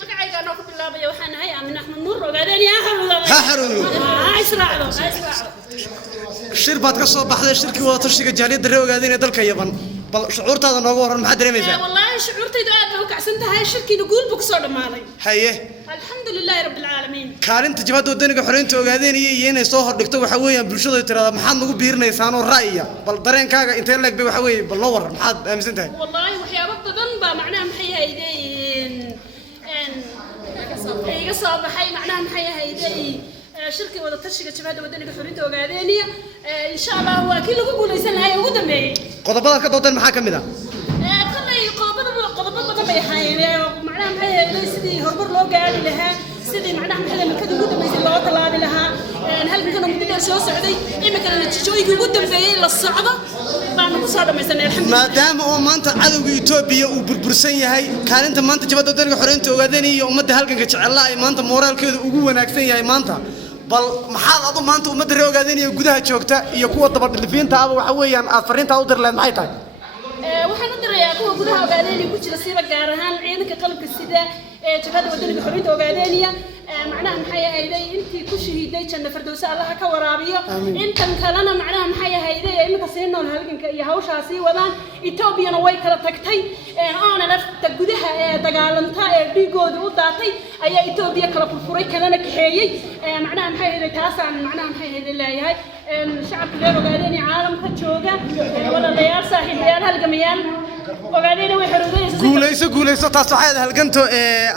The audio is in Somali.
magacayga anoo ku bilaabaya waxaan ahay aamin axmed nuur ogaadeen yaa حرورو israacdo shir baad ka soo baxday shirkii wada tashiga jaaliyadda reer ogaadeen ee dalka Yaban bal shucuurtaada nooga waran maxaad dareemaysaa wallahi shucuurtaydu aad bay u kacsan tahay shirkiina guul buu soo dhamaaday haye alxamdulillahi rabbil caalamiin kaalinta jabhadda wadaniga xoreynta ogaadeen iyo inay soo hordhigto waxa weeyaan bulshada tirada maxaad nagu biirinaysaan oo ra'yiga bal dareenkaaga intee leeg bay waxa weeye bal noo waran maxaad aaminsan tahay wallahi waxyaabo badan baa macnaha maxay ahaydeen iga soo baxay macnaha maxay ahaydeen shirkii wada tashiga jabhadda wadaniga xoreynta ogaadeen insha Allah waa kii lagu guuleysan lahaa ugu dambeeyay qodobbada ka doodeen maxaa kamid ah كلي قضبة badan bay hayeen macnaha maxay ahayd sidii horumar loo gaari lahaa sidii macnaha maxay markada ugu dambeysay loo talaabi lahaa halkan muddo soo socday imikana natiijooyinka ugu dambeeyay la socdo baan ku soo dhamaysanay alxamdulillah maadaama oo maanta cadawga Itoobiya uu burbursan yahay kaalinta maanta jabhadda wadaniga xoreynta ogaadeen iyo ummadda halkan ka jecel ay maanta moraalkeedu ugu wanaagsan yahay maanta bal maxaad adu maanta ummadda reer ogaadeen iyo gudaha joogta iyo kuwa dabadhilifiinta aba waxa weeyaan aad fariinta u dirleen maxay tahay waxaan u dirayaa kuwa gudaha ogaadeen ku jira siiba gaar ahaan ciidanka qalabka sida jabhadda wadaniga xoreynta ogaadeen macnaha maxay ahayd intii ku shahiiday janna firdawsi Allah ka waraabiyo intan kalena macnaha maxay ahayd imika sii nool halganka iyo hawshaasi wadaan Itoobiyana way kala tagtay aana lafta gudaha dagaalanta dhigooda u daatay ayaa Itoobiya kala furfuray kalena kaxeeyay macnaha maxay ahayd taasaan macnaha maxay ahayd leeyahay shacabka reer ogaadeen caalamka jooga walaalayaal saaxiibayaal halgamayaan ogaadeen way xorowday guuleyso taas waxay halganto